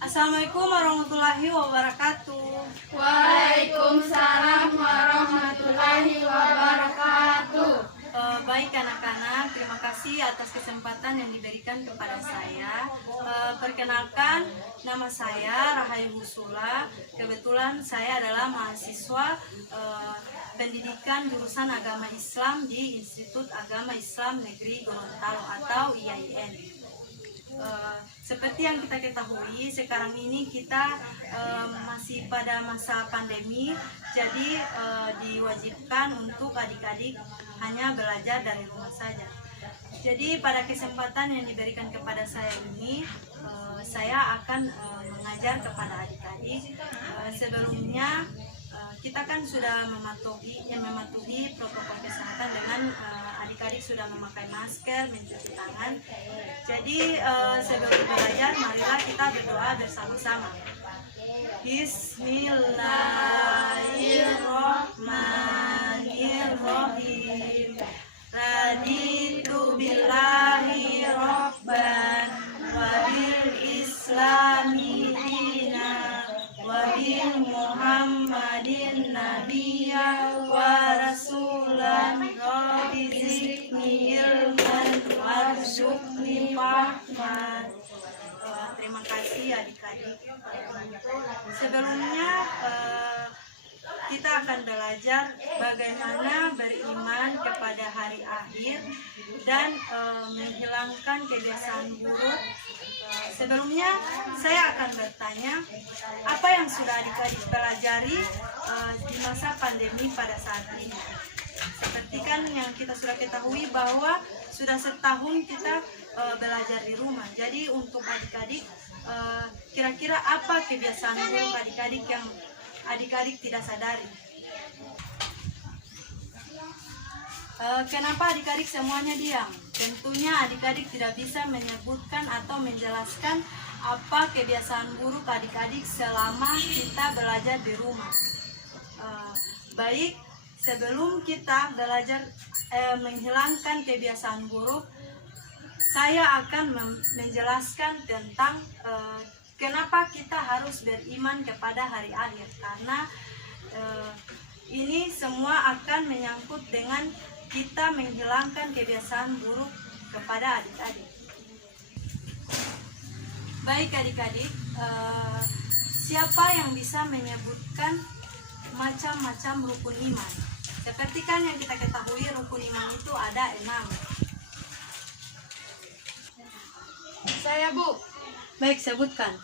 Assalamualaikum warahmatullahi wabarakatuh. Waalaikumsalam warahmatullahi wabarakatuh. Baik anak-anak, terima kasih atas kesempatan yang diberikan kepada saya. Perkenalkan, nama saya Rahayu Husula. Kebetulan saya adalah mahasiswa pendidikan jurusan agama Islam di Institut Agama Islam Negeri Gorontalo atau IAIN. Seperti yang kita ketahui, sekarang ini kita masih pada masa pandemi, jadi diwajibkan untuk adik-adik hanya belajar dari rumah saja. Jadi pada kesempatan yang diberikan kepada saya ini, saya akan mengajar kepada adik-adik. Sebelumnya kita kan sudah mematuhi protokol kesehatan dengan adik-adik sudah memakai masker, mencuci tangan. Jadi sebelum belajar, marilah kita berdoa bersama-sama. Bismillahirrahmanirrahim. Raditu billahi robban wa bil islami dina wa bil muhammadin nabiyya wa rasulan rabbi zidni ilman warzuqni fahman. Terima kasih adik-adik. Sebelumnya kita akan belajar bagaimana beriman kepada hari akhir dan menghilangkan kebiasaan buruk. Sebelumnya saya akan bertanya, apa yang sudah adik-adik pelajari di masa pandemi pada saat ini? Seperti kan yang kita sudah ketahui bahwa sudah setahun kita belajar di rumah. Jadi untuk adik-adik, kira-kira apa kebiasaan buruk adik-adik yang adik-adik tidak sadari? Kenapa adik-adik semuanya diam? Tentunya adik-adik tidak bisa menyebutkan atau menjelaskan apa kebiasaan buruk adik-adik selama kita belajar di rumah. Baik, sebelum kita belajar menghilangkan kebiasaan buruk, saya akan menjelaskan tentang kenapa kita harus beriman kepada hari akhir. Karena ini semua akan menyangkut dengan kita menghilangkan kebiasaan buruk kepada adik-adik. Baik adik-adik, siapa yang bisa menyebutkan macam-macam rukun iman? Seperti kan yang kita ketahui, rukun iman itu ada 6. Saya, Bu. Baik, sebutkan.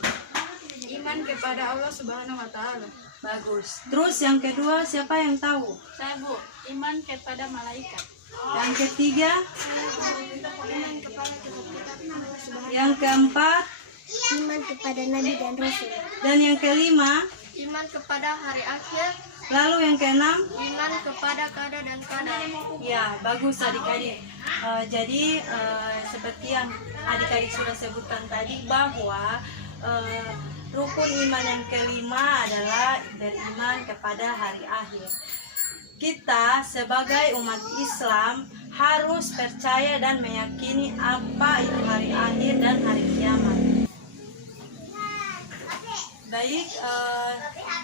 Iman kepada Allah Subhanahu wa Ta'ala. Bagus. Terus yang kedua, siapa yang tahu? Saya, Bu. Iman kepada malaikat. Yang ketiga? Iman kepada kitab-kitab Subhanahu. Yang keempat? Iman kepada Nabi dan Rasul. Dan yang kelima? Iman kepada hari akhir. Lalu yang keenam? Iman kepada qada dan qadar. Ya, bagus adik-adik. Jadi seperti yang adik-adik sudah sebutkan tadi, bahwa rukun iman yang kelima adalah beriman kepada hari akhir. Kita sebagai umat Islam harus percaya dan meyakini apa itu hari akhir dan hari kiamat. Baik,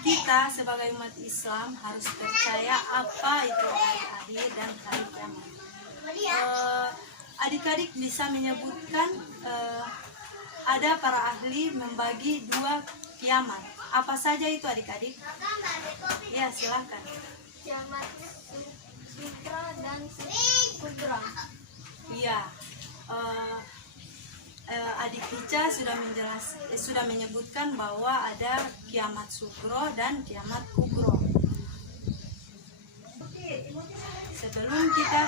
kita sebagai umat Islam harus percaya apa itu hari akhir dan hari kiamat. Adik-adik bisa menyebutkan ada para ahli membagi 2 kiamat. Apa saja itu adik-adik? Ya, silakan. Kiamat sutra dan kubra. Iya. Adik Ica sudah menyebutkan bahwa ada kiamat sugro dan kiamat kubro. Sebelum kita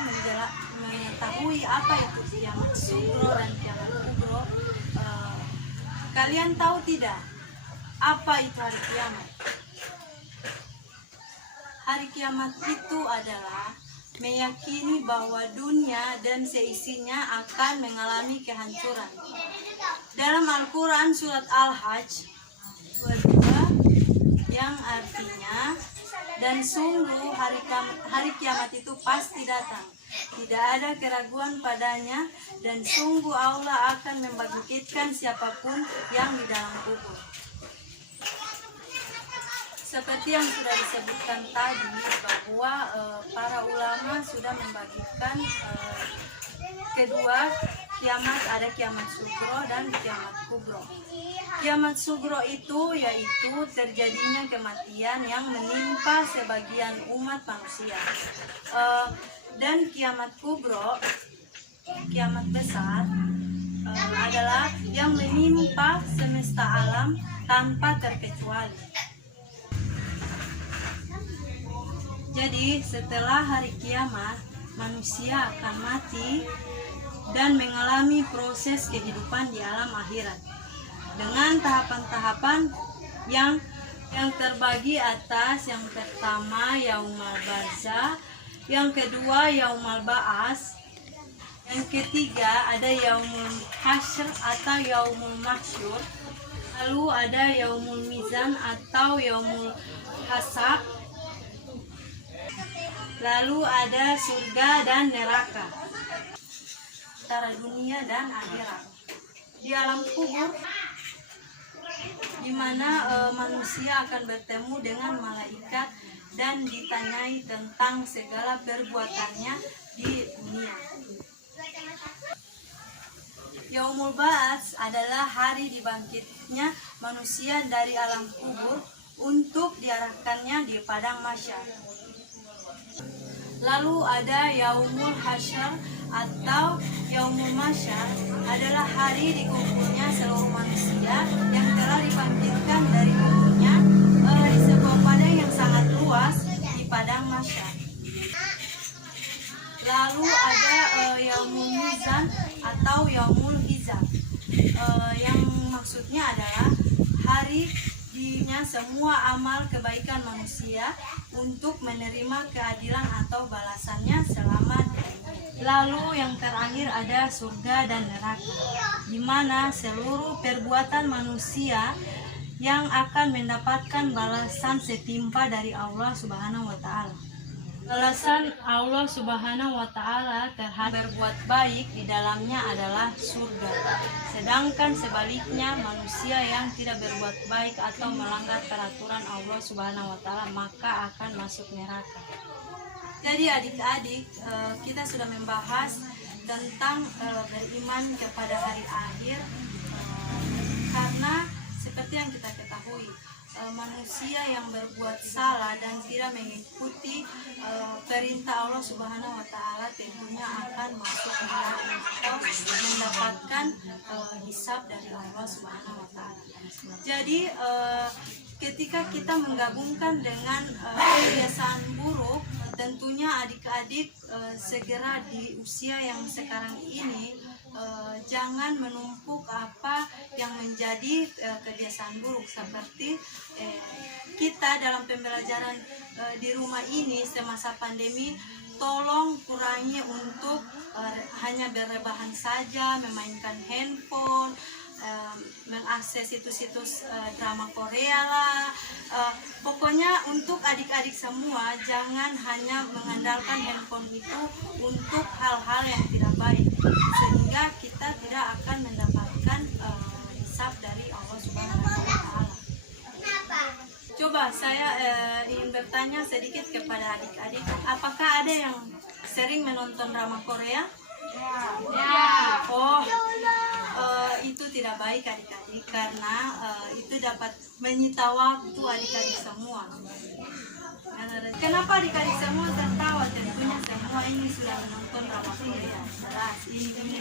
mengetahui apa itu kiamat sugro dan kiamat kubro, kalian tahu tidak apa itu hari kiamat? Hari kiamat itu adalah meyakini bahwa dunia dan seisinya akan mengalami kehancuran. Dalam Al-Quran surat Al-Hajj 22 yang artinya, dan sungguh hari kiamat itu pasti datang tidak ada keraguan padanya, dan sungguh Allah akan membangkitkan siapapun yang di dalam kubur. Seperti yang sudah disebutkan tadi bahwa para ulama sudah membagikan kedua kiamat, ada kiamat sugro dan kiamat kubro. Kiamat sugro itu yaitu terjadinya kematian yang menimpa sebagian umat manusia. Dan kiamat kubro, kiamat besar, adalah yang menimpa semesta alam tanpa terkecuali. Jadi setelah hari kiamat, manusia akan mati dan mengalami proses kehidupan di alam akhirat dengan tahapan-tahapan yang terbagi atas. Yang pertama yaumul barzah, yang kedua yaumul ba'as, yang ketiga ada yaumul hasyr atau yaumul mahsyur, lalu ada yaumul mizan atau yaumul hasab, lalu ada surga dan neraka, antara dunia dan akhirat. Di alam kubur, di mana manusia akan bertemu dengan malaikat dan ditanyai tentang segala perbuatannya di dunia. Yaumul Ba'ats adalah hari dibangkitnya manusia dari alam kubur untuk diarahkannya di padang mahsyar. Lalu ada Yaumul Hasyr atau Yaumul Mahsyar, adalah hari dikumpulnya seluruh manusia yang telah dibangkitkan dari kuburnya di sebuah padang yang sangat luas di padang mahsyar. Lalu ada Yaumul Mizan atau Yaumul Hisab, yang maksudnya adalah hari dinya semua amal kebaikan manusia untuk menerima keadilan atau balasannya selama di dunia. Lalu yang terakhir ada surga dan neraka, di mana seluruh perbuatan manusia yang akan mendapatkan balasan setimpal dari Allah Subhanahu wa Ta'ala. Balasan Allah Subhanahu wa Ta'ala terhadap berbuat baik di dalamnya adalah surga. Sedangkan sebaliknya, manusia yang tidak berbuat baik atau melanggar peraturan Allah Subhanahu wa Ta'ala maka akan masuk neraka. Jadi adik-adik, kita sudah membahas tentang beriman kepada hari akhir, karena seperti yang kita ketahui, manusia yang berbuat salah dan tidak mengikuti perintah Allah Subhanahu wa Ta'ala tentunya akan masuk neraka atau mendapatkan hisab dari Allah Subhanahu wa Ta'ala. Jadi ketika kita menggabungkan dengan kebiasaan buruk, tentunya adik-adik segera di usia yang sekarang ini jangan menumpuk apa yang menjadi kebiasaan buruk, seperti kita dalam pembelajaran di rumah ini semasa pandemi, tolong kurangi untuk hanya berrebahan saja, memainkan handphone, mengakses situs-situs drama Korea lah. Pokoknya untuk adik-adik semua jangan hanya mengandalkan handphone itu untuk hal-hal yang tidak baik, sehingga kita tidak akan mendapatkan hisab dari Allah Subhanahu wa Ta'ala. Coba saya ingin bertanya sedikit kepada adik-adik, apakah ada yang sering menonton drama Korea? Ya. Oh, itu tidak baik adik-adik, karena itu dapat menyita waktu adik-adik semua. Kenapa adik-adik semua tertawa? Tentunya semua ini sudah menonton drama Korea. Jelas, ini.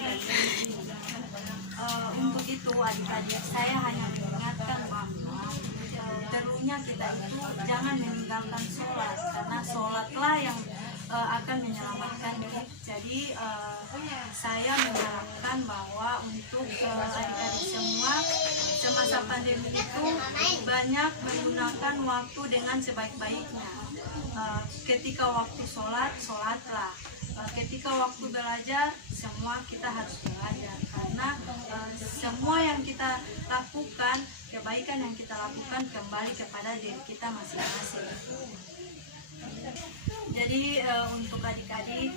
Untuk itu adik-adik, saya hanya mengingatkan bahwa perlunya kita itu jangan meninggalkan sholat, karena sholatlah yang akan menyelamatkan diri. Jadi saya mengharapkan bahwa untuk adik-adik semua semasa pandemi itu banyak menggunakan waktu dengan sebaik-baiknya. Ketika waktu sholat, sholatlah. Ketika waktu belajar, semua kita harus belajar, karena semua yang kita lakukan, kebaikan yang kita lakukan kembali kepada diri kita masing-masing. Jadi untuk adik-adik,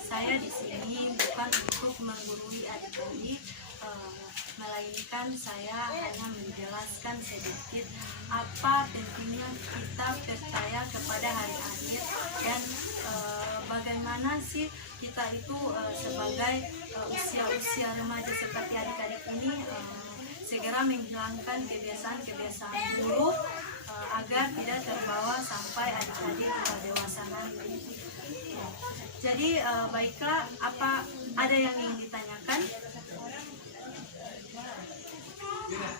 saya di sini bukan untuk menggurui adik-adik, melainkan saya hanya menjelaskan sedikit apa pentingnya kita percaya kepada hari akhir dan bagaimana sih kita itu sebagai usia-usia remaja seperti adik-adik ini segera menghilangkan kebiasaan-kebiasaan buruk agar tidak terbawa sampai adik-adik dewasa nanti. Jadi baiklah, apa ada yang ingin ditanyakan?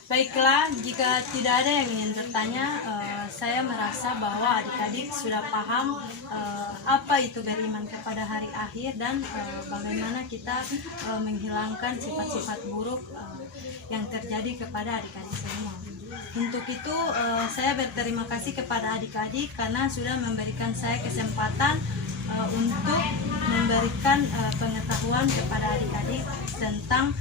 Baiklah, jika tidak ada yang ingin bertanya, saya merasa bahwa adik-adik sudah paham apa itu beriman kepada hari akhir dan bagaimana kita menghilangkan sifat-sifat buruk yang terjadi kepada adik-adik semua. Untuk itu, saya berterima kasih kepada adik-adik karena sudah memberikan saya kesempatan untuk memberikan pengetahuan kepada adik-adik tentang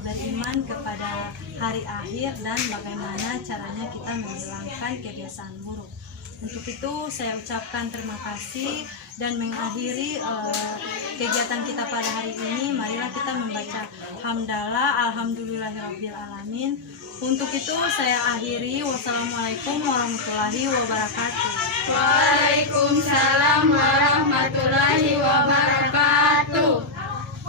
beriman kepada hari akhir dan bagaimana caranya kita menghilangkan kebiasaan buruk. Untuk itu saya ucapkan terima kasih dan mengakhiri kegiatan kita pada hari ini. Marilah kita membaca hamdalah, alhamdulillahirabbil alamin. Untuk itu saya akhiri. Wassalamualaikum warahmatullahi wabarakatuh. Waalaikumsalam warahmatullahi wabarakatuh.